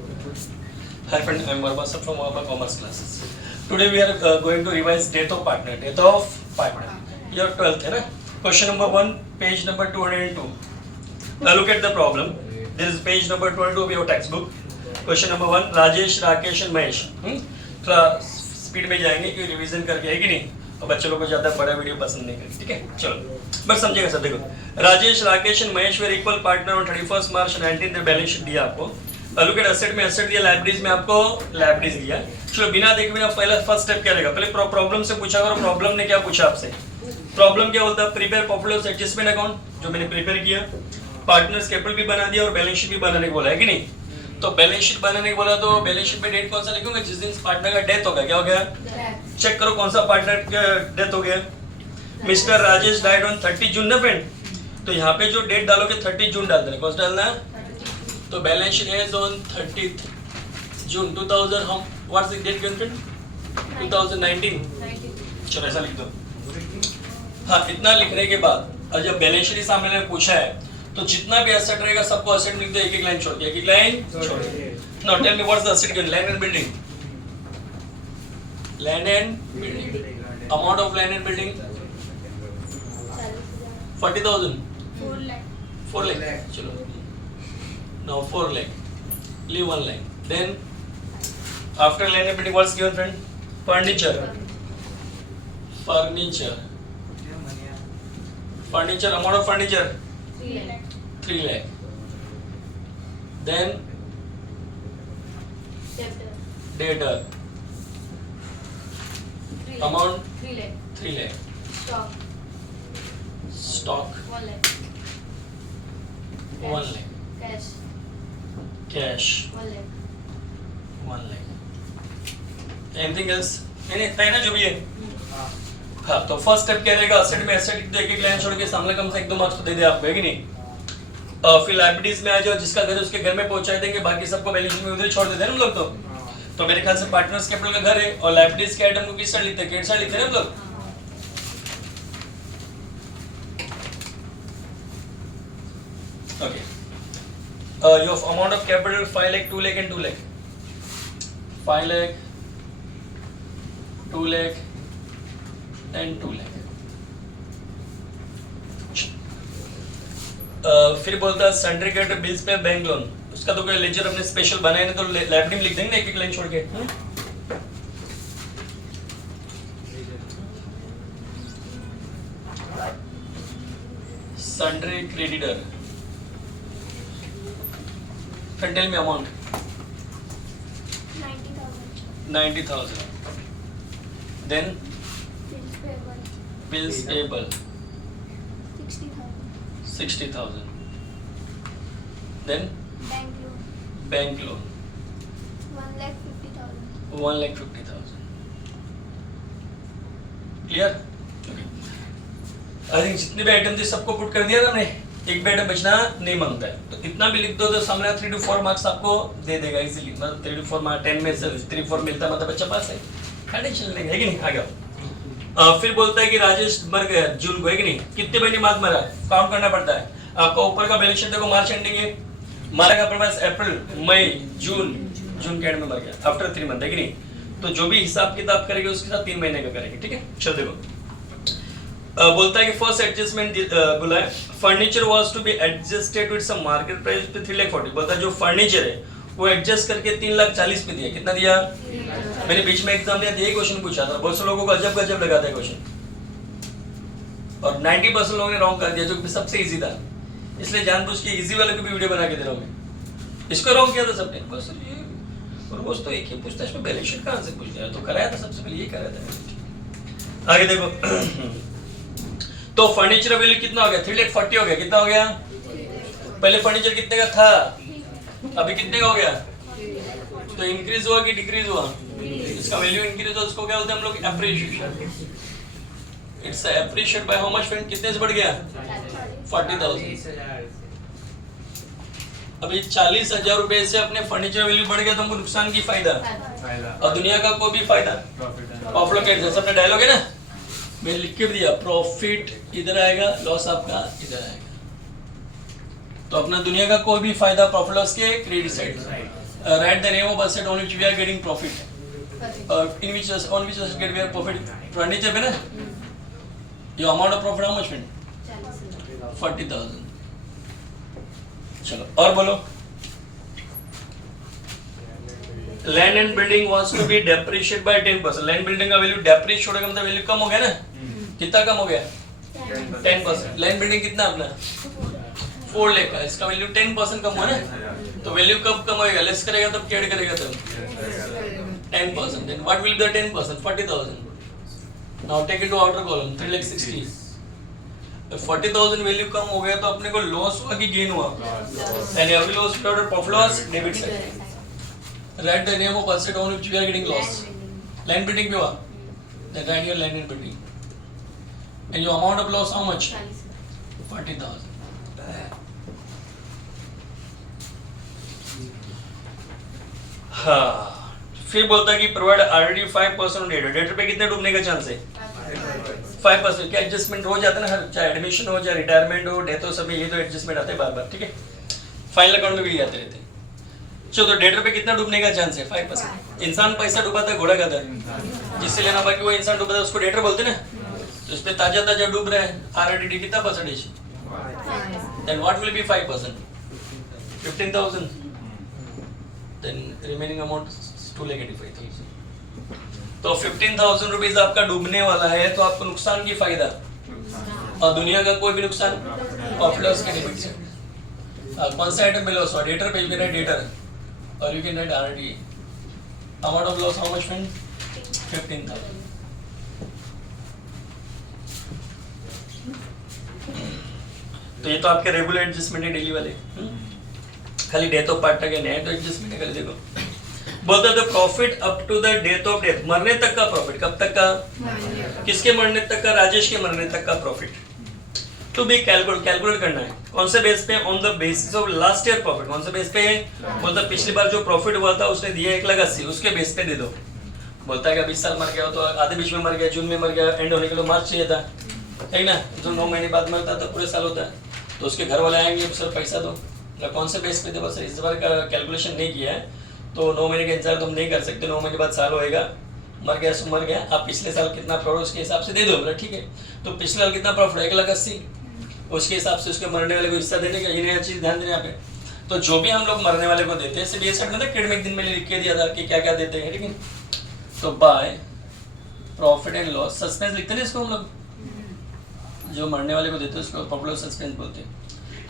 Hi friend, I am Varma from our commerce classes. Today we are going to revise death of partner. Death of partner. Your 12th है ना? Question number 1, page number 202. Now look at the problem. This is page number 22 of your textbook. Question number 1, Rajesh, Rakesh and Mahesh. थोड़ा speed में जाएंगे क्योंकि revision करके है कि नहीं, और बच्चों लोगों को ज़्यादा बड़ा वीडियो पसंद नहीं करते, ठीक है? चलो बस समझेगा सब। देखो, Rajesh, Rakesh and Mahesh were equal partner on 31 March 19 balance sheet दिया आपको। लुक एट एसेट में एसेट दिया, लाइब्रेरीज में आपको लाइब्रेरीज दिया। चलो बिना देखे बिना पहले फर्स्ट स्टेप क्या रहेगा, पहले प्रॉब्लम से पूछा करो। प्रॉब्लम ने क्या पूछा आपसे? प्रॉब्लम क्या बोलता है? प्रिपेयर प्रॉफिट एडजस्टमेंट अकाउंट, जो मैंने प्रिपेयर किया। पार्टनर्स कैपिटल भी बना दिया और बैलेंस शीट भी बनाने को बोला है कि नहीं? तो बैलेंस शीट बनाने को बोला तो बैलेंस शीट में डेट कौन सा लिखूंगा? जिस दिन पार्टनर का डेथ होगा। क्या हो गया? चेक करो कौन सा पार्टनर का डेथ हो गया। मिस्टर राजेश डाइड ऑन 30 जून ना फ्रेंड, तो यहाँ पे जो डेट डालोगे 30 जून डाल देना। कौन सा डालना है? तो बैलेंस शीट है ऑन 30 जून 2000। हम व्हाट्स द डेट फ्रेंड? 2019। चलो ऐसा लिख दो। हाँ, इतना लिखने के बाद और जब बैलेंस शीट सामने मैंने पूछा है तो जितना भी एसेट रहेगा सबको एसेट लिख दो, एक एक लाइन छोड़ के, एक एक लाइन छोड़ के। Now tell me what's the asset given? Land and building. Land and building, amount of land and building 40,000, 4 lakh. चलो now 4 lakh, leave 1 lakh. Then after land and building, what's given friend? Furniture, amount of furniture 3 lakh. Then debtor, amount 3 lakh. Stock 1 lakh. Cash 1 lakh. Anything else? नहीं इतना ही ना जो भी है। हाँ, तो first step क्या रहेगा? एसेट में एसेट लिख दो, एक एक लाइन छोड़ के, सामने कम से 1-2 मार्क्स तो दे दे आपको, है कि नहीं? फिर लाइब्रेरीज में आ जाओ, जिसका घर है उसके घर में पहुंचा देंगे, बाकी सबको बैलेंस शीट में उधर छोड़ देते हैं हम लोग। तो मेरे ख्याल से पार्टनर्स कैपिटल का घर है और लाइब्रेरीज के आइटम को किस साइड लिखते हैं? क्रेडिट साइड लिखते हैं हम लोग। Okay, your amount of capital 5 lakh, 2 lakh and 2 lakh. 5 lakh, 2 lakh and 2 lakh. फिर बोलता है सन्ड्री क्रेडिटर बिल्स पे बैंक लोन, उसका तो कोई लेजर अपने स्पेशल बनाए नहीं, तो लाइब्रेरी में लिख देंगे ना एक एक लाइन छोड़ के। Sundry creditor, tell me amount. 90,000. Then bills payable 60,000. Then bank loan 1,50,000. Clear? Okay. I think जितने भी आइटम थे सबको पुट कर दिया हमने, एक भी आइटम बचना नहीं मांगता है, तो इतना भी लिख दो तो सामने 3 to 4 मार्क्स आपको दे देगा इजीली। मतलब 3 to 4 मार्क्स 10 में से 3-4 मिलता है, मतलब बच्चा पास है, टेंशन लेंगे, है कि नहीं? आ गया। फिर बोलता है कि राजेश मर गया जून को, है कि नहीं? कितने महीने बाद मरा? काउंट करना पड़ता है आपको। ऊपर का बैलेंस शीट देखो, मार्च एंडिंग है, मरेगा अपने पास अप्रैल, मई, जून के एंड में मर गया आफ्टर 3 मंथ, है कि नहीं? तो जो भी हिसाब किताब करेंगे उसके साथ 3 महीने का करेंगे, ठीक है? चलो देखो, बोलता है कि फर्स्ट एडजस्टमेंट बोला है furniture was to be adjusted with some market price पे 3,40,000। बोलता है जो फर्नीचर है वो एडजस्ट करके 3,40,000 पे दिया। कितना दिया? मैंने बीच में एग्जाम दिया, ये क्वेश्चन पूछा था, बहुत से लोगों को अजब गजब लगाता है क्वेश्चन, और 90% लोगों ने रॉन्ग कर दिया, जो कि सबसे इजी था। इसलिए जानबूझ के इजी वाले को भी वीडियो बना के दे रहा हूँ मैं। इसको रॉन्ग किया था सबने, बस ये और रोज तो एक ही पूछता है, इसमें बैलेंस शीट कहाँ से पूछ दिया? तो कराया था सबसे पहले, ये कराया था। आगे देखो, तो फर्नीचर वैल्यू कितना हो गया? 3,40,000 हो गया। कितना हो गया? पहले फर्नीचर कितने का था, अभी कितने का हो गया? तो इंक्रीज हुआ कि डिक्रीज हुआ? इसका वैल्यू इंक्रीज हो, उसको क्या बोलते हैं हम लोग? Appreciation. It's appreciate by how much friend? कितने से बढ़ गया? 40,000। अभी 40,000 रुपए से अपने फर्नीचर वैल्यू बढ़ गया तो हमको नुकसान की फायदा, और दुनिया का कोई भी फायदा। प्रॉफिट जैसा अपना डायलॉग है ना, मैं लिख के दिया, प्रॉफिट इधर आएगा, लॉस आपका इधर आएगा। तो अपना दुनिया का कोई भी फायदा प्रॉफिट लॉस के credit side. Write the name of asset on which we are getting profit. In which on which asset get we are profit? Furniture पे ना? Your amount of profit how much friend? 40,000. चलो और बोलो. Land and building was to be depreciated by 10%. Land building का value depreciate होने का मतलब value कम हो गया ना? कितना कम हो गया? 10%. Land building कितना अपना? 4 लाख का. इसका value 10% कम हुआ ना? तो value कब कम होएगा? Less करेगा तब क्या ऐड करेगा तब? 10%. Then what will be the 10%? 40,000. Now take it to outer column. 3,60,000. 40,000 value कम हो गया तो अपने को लॉस हुआ कि गेन हुआ? And every loss without a profit loss debit side. Write the name of asset on which we are getting loss. Land building पे हुआ? Then write your land and building. And your amount of loss how much? 40,000. हाँ. फिर बोलता है कि provide already 5% data. Data पे कितने डूबने का चांस है? 5%. क्या एडजस्टमेंट हो जाता है ना, हर चाहे एडमिशन हो चाहे रिटायरमेंट हो डेथ हो सभी ये तो एडजस्टमेंट आते हैं बार बार. ठीक है, फाइनल अकाउंट में भी आते रहते हैं. चलो तो डेटर पे कितना डूबने का चांस है? 5%. इंसान पैसा डूबाता है घोड़ा खाता है, जिससे लेना बाकी वो इंसान डूबाता है उसको डेटर बोलते ना. तो इस पे ताजा ताजा डूब रहा है, आरडीडी कितना percentage? Then what will be 5%? 15,000. Then remaining amount 2,85,000. तो 15,000 रुपीज आपका डूबने वाला है, तो आपको नुकसान की फायदा और दुनिया का कोई भी नुकसान प्रॉफिट लॉस के डेबिट से. कौन सा आइटम पे लॉस हुआ? डेटर पे. डेटर और you can write RDA. Amount of loss how much friend? 15,000. तो ये तो आपके रेगुलर एडजस्टमेंट है डेली वाले. खाली डेथ ऑफ पार्टनर के नहीं तो एडजस्टमेंट है. देखो बोलते थे profit up to the death of death. मरने तक का प्रॉफिट. कब तक का? किसके मरने तक का? राजेश के मरने तक का प्रॉफिट टू बी कैलकुलेट करना है. कौन से बेस पे? On the basis of last year profit. कौन से बेस पे? बोलता पिछली बार जो प्रॉफिट हुआ था उसने दिया 1,80,000, उसके बेस पे दे दो. बोलता है कि 20 साल मर गया हो तो आधे बीच में मर गया, जून में मर गया, एंड होने के लिए मार्च चाहिए था, है ना? तो 9 महीने बाद मरता तो पूरे साल होता है. तो उसके घर वाले आएंगे सर पैसा दो. कौन से बेस पे दे? बस इस बार का कैलकुलेशन नहीं किया है तो 9 महीने का इंतजार तुम नहीं कर सकते. 9 महीने बाद साल होएगा, मर गया सो मर गया. आप पिछले साल कितना प्रॉफिट उसके हिसाब से दे दो. बोला ठीक है. तो पिछले साल कितना प्रॉफिट? 1,80,000. उसके हिसाब से उसके मरने वाले को हिस्सा देने का. ये नया चीज ध्यान देना यहाँ पे. तो जो भी हम लोग मरने वाले को देते हैं सिर्फ ये सब मतलब क्रेडिट दिन में लिख के दिया था कि क्या क्या देते हैं. ठीक है, तो by profit and loss suspense लिखते हैं इसको हम लोग. जो मरने वाले को देते हैं उसको प्रॉफिट लॉस सस्पेंस बोलते हैं.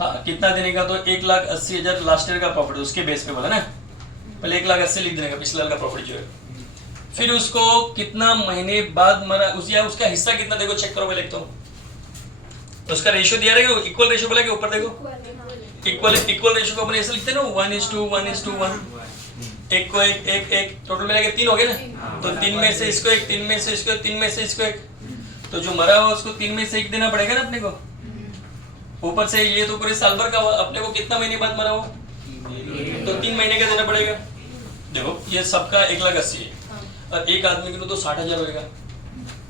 हाँ, कितना देने का? तो 1,80,000 लास्ट ईयर का प्रॉफिट उसके बेस पे बोला ना. पहले 1,80,000 लिख देने का पिछले साल का प्रॉफिट जो है. फिर उसको कितना महीने बाद मरा या उसका हिस्सा कितना देखो चेक करो. मैं लिखता हूँ उसका रेशियो दिया रहेगा. इक्वल रेशियो बोला कि ऊपर देखो इक्वल रेशियो को अपन ऐसे लिखते हैं ना 1:1:1. एक को एक टोटल मिला के 3 हो गए ना. तो 3 में से इसको एक, 3 में से इसको एक, 3 में से इसको एक. तो जो मरा हुआ उसको 3 में से 1 देना पड़ेगा ना अपने को. ऊपर से ये तो पूरे साल भर का हुआ. अपने को कितना महीने बाद मरा हुआ? तो 3 महीने का देना पड़ेगा. देखो ये सबका 1,80,000 है और एक आदमी को तो 60,000 होगा.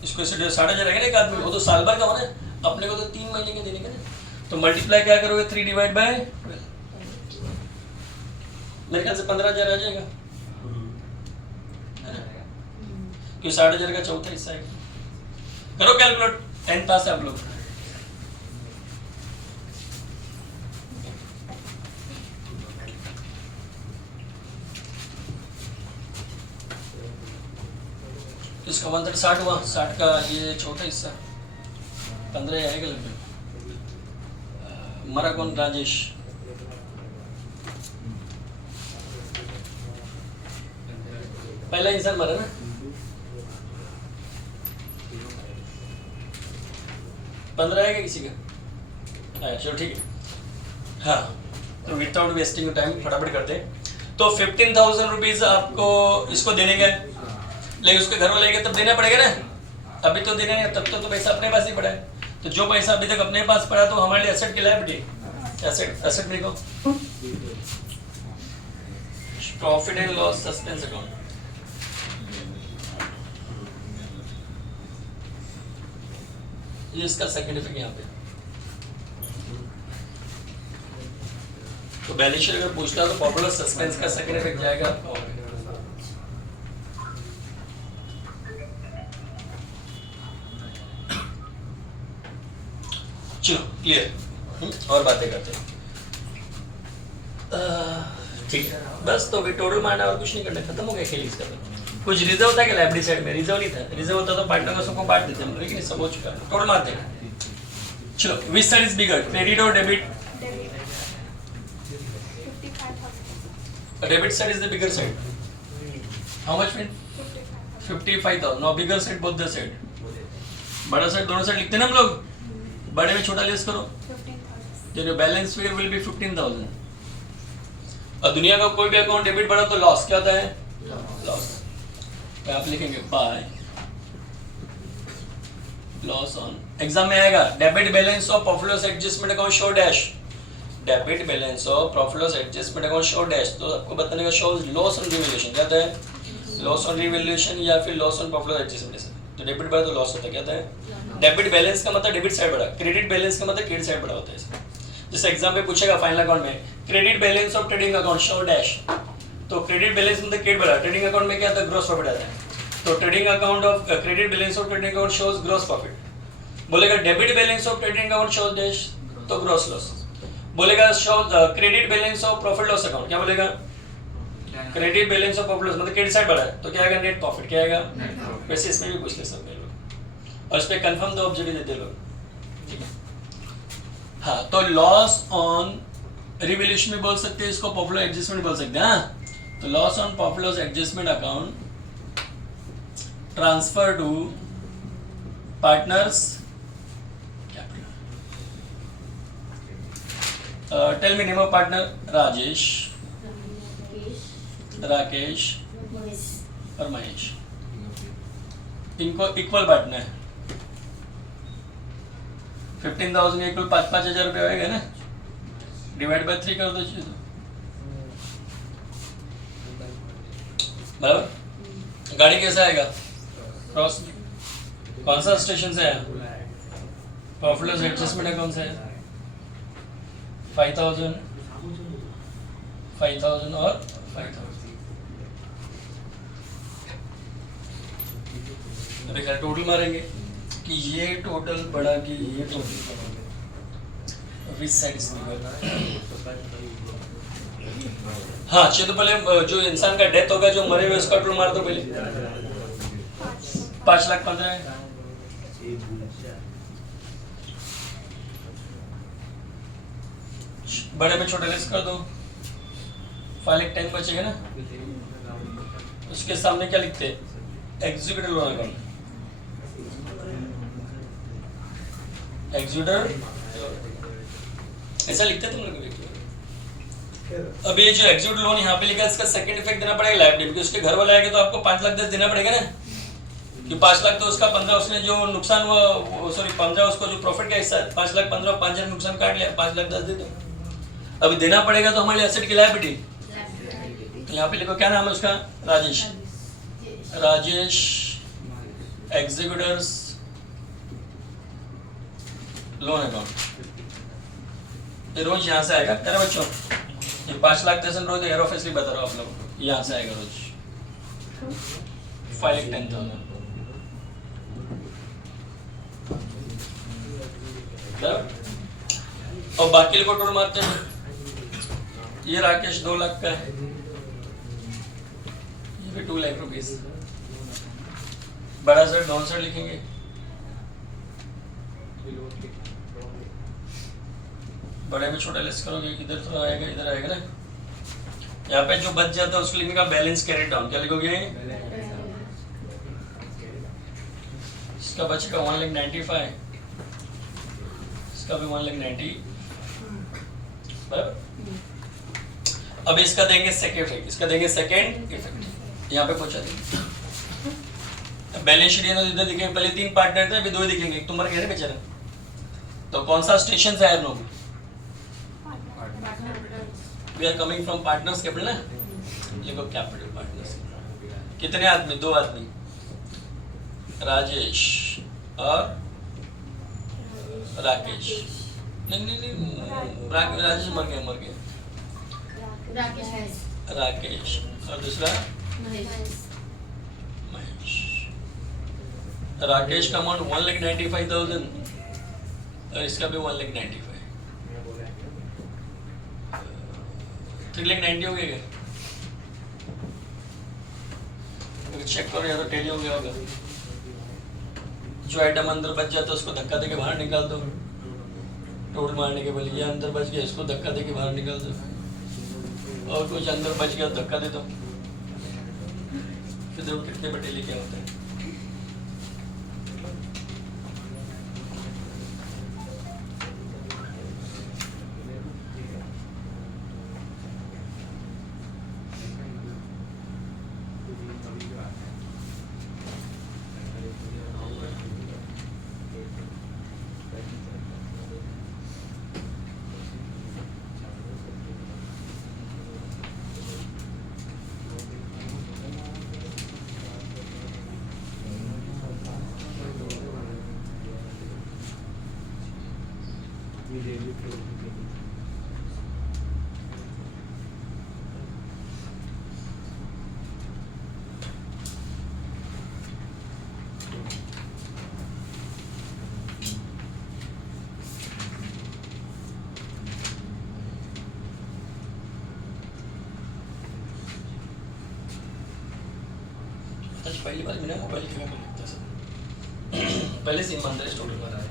इसको 60,000 है ना एक आदमी. वो तो साल भर का हो ना. अपने को तो 3 महीने के देने का ना. तो मल्टीप्लाई क्या करोगे? 3 डिवाइड बाय 12. मेरे ख्याल से 15,000 आ जाएगा. क्यों 60,000 का चौथा हिस्सा है. करो कैलकुलेट. 10 पास है आप लोग. इसका 160 हुआ. 60 का ये छोटा हिस्सा 15 आएगा लगभग. मरा कौन? राजेश. पहला इंसान मरा ना. 15 आएगा किसी का? चलो ठीक है. हाँ, तो विदाउट वेस्टिंग टाइम फटाफट करते हैं. तो 15,000 रुपीज आपको इसको देने का, लेकिन उसके घर वाले लेंगे तब देना पड़ेगा ना. अभी तो देना नहीं, तब तो पैसा अपने पास ही पड़ा है. तो जो पैसा अभी तक अपने पास पड़ा तो हमारे लिए एसेट की लायबिलिटी. एसेट देखो profit and loss suspense account. ये इसका सिग्निफिकेंस यहाँ पे. तो बैलेंस शीट अगर पूछता है तो पॉपुलर सस्पेंस का सेकंड इफेक्ट जाएगा आपको। चलो क्लियर, और बातें करते हैं। ठीक है, बस तो भी टोटल मारना और कुछ नहीं करना, खत्म हो गया खेल इसका। कुछ रिजर्व था क्या लाइब्रेरी साइड में? रिजर्व नहीं था, रिजर्व होता तो पार्टनर को सबको बांट देते हम, लेकिन सब हो चुका है, टोटल मारते हैं। चलो, which side is bigger, credit और debit? Debit side is the bigger side. How much mean? 55,000। Now bigger side both the side, बड़ा साइड दोनों साइड लिखते हैं ना हम लोग, बड़े में छोटा लेस करो, then your balance figure will be 15,000। और दुनिया का कोई भी अकाउंट डेबिट बढ़ा तो लॉस क्या होता है? लॉस। तो आप लिखेंगे बाय लॉस ऑन, एग्जाम में आएगा debit balance of profit loss adjustment account show dash, debit balance of profit loss adjustment account show dash. तो आपको बताने का शो लॉस ऑन रिवैल्यूएशन क्या होता है? लॉस ऑन रिवैल्यूएशन या फिर loss on profit loss adjustment. तो डेबिट बढ़ा तो लॉस होता है, क्या होता है? डेबिट बैलेंस का मतलब डेबिट साइड बढ़ा, क्रेडिट बैलेंस का मतलब क्रेडिट साइड बढ़ा होता है। जैसे एग्जाम में पूछेगा फाइनल अकाउंट में credit balance of trading account show dash, तो क्रेडिट बैलेंस मतलब क्रेडिट बढ़ा, ट्रेडिंग अकाउंट में क्या आता है? ग्रॉस प्रॉफिट आता है। तो trading account of credit balance of trading account shows gross profit. बोलेगा debit balance of trading account shows dash, तो ग्रॉस लॉस। बोलेगा show credit balance of profit loss account, क्या बोलेगा? Credit balance of profit loss मतलब credit side बढ़ा है, तो क्या आएगा? Net profit. क्या आएगा? वैसे इसमें भी पूछ ले सकते लोग, और इस पे कंफर्म तो ऑब्जेक्टिव देते लोग, ठीक है। हाँ, तो लॉस ऑन रिवैल्यूएशन में बोल सकते हैं, इसको प्रॉफिट लॉस एडजस्टमेंट बोल सकते हैं। हाँ, तो loss on profit loss adjustment account transfer to partners capital. Tell me name of partner. Rajesh, Rakesh और महेश, इनको इक्वल बांटना है। 15,000 इक्वल 5,000 रुपये होएगा ना, डिवाइड बाय 3 कर दो चीज, बराबर। गाड़ी कैसा आएगा? क्रॉस। कौन सा स्टेशन से आया? प्रॉफिट लॉस एडजस्टमेंट अकाउंट से आया। 5,000 और 5,000। अभी क्या टोटल मारेंगे कि ये टोटल बढ़ा कि ये टोटल बढ़ा, विच साइड इज बिगर? हाँ, चलो पहले जो इंसान का डेथ होगा, जो मरे हुए, उसका टोटल मार दो पहले। 5,15,000 है। बड़े में छोटे लेस कर दो, 5,10,000 बचेगा ना। उसके सामने क्या लिखते हैं? एग्जीक्यूटिव लोन अकाउंट, एग्जीक्यूटर ऐसा लिखते हैं तुम लोग। अब ये जो एग्जीक्यूटिव लोन यहाँ पे लिखा है, इसका सेकंड इफेक्ट देना पड़ेगा लाइफ क्योंकि उसके घर वाले आएंगे तो आपको 5,10,000 देना पड़ेगा ना, कि 5 लाख तो उसका 15, उसने जो नुकसान हुआ, सॉरी 15 उसको जो प्रॉफिट का हिस्सा है, 5,15,000 5,000 नुकसान काट लिया, 5,10,000 दे दो। अभी देना पड़ेगा तो हमारे एसेट की लायबिलिटी। तो यहाँ पे लिखो क्या नाम है उसका? Rajesh. Rajesh executors loan account, ये रोज यहाँ से आएगा तेरे बच्चों। ये 5,10,000 रोज एयर ऑफिसली बता रहा हूँ आप लोगों को, यहाँ से आएगा रोज 5,10,000। और बाकी को टोटल मारते हैं। ये राकेश 2 लाख का है, ये भी 2 लाख रुपीस। बड़ा सर डाउन साइड लिखेंगे, बड़े में छोटा लेस करोगे, इधर तो आएगा, इधर आएगा ना। यहाँ पे जो बच जाता है उसको लिखेगा बैलेंस कैरिड डाउन। क्या लिखोगे? इसका बचेगा 1,95,000, इसका भी 1,90,000, बराबर। अब इसका देंगे सेकेंड इफेक्ट, इसका देंगे सेकेंड इफेक्ट, यहाँ पे पहुंचा देंगे। बैलेंस शीट इधर दिखेंगे, पहले 3 पार्टनर थे, अभी 2 ही दिखेंगे, एक तो मर गया बेचारा। तो कौन सा स्टेशन से आया लोग? We are coming from partners capital ना, लिखो कैपिटल पार्टनर्स। कितने आदमी? 2 आदमी, राजेश और राकेश। नहीं राजेश मर गया। राकेश और दूसरा महेश। महेश। राकेश का अमाउंट 1,95,000 और इसका भी 1,95,000। 3,90,000 हो गया क्या? चेक करो या तो टेली हो गया होगा। जो आइटम अंदर बच जाता है उसको धक्का देके बाहर निकाल दो, टोल मारने के बोले ये अंदर बच गया इसको धक्का देके बाहर निकाल दो, और कुछ अंदर बच गया धक्का दे दो, फिर देखो कितने बटेली क्या होता है। आज पहली बार मैंने मोबाइल के में लिखता सर, पहले से ईमानदार स्टूडेंट बना है।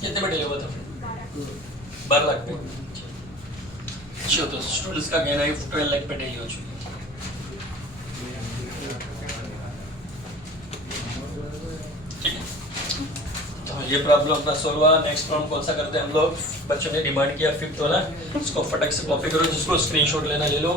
कितने बटेले हुआ था? 12 लाख पे। अच्छा तो स्टूडेंट्स का कहना है 12 लाख पे डेली हो चुकी है। ये प्रॉब्लम अपना सोल्व हुआ। नेक्स्ट प्रॉब्लम कौन सा करते हैं हम लोग? बच्चों ने डिमांड किया 5th वाला, इसको फटक से कॉपी करो, जिसको स्क्रीनशॉट लेना ले लो।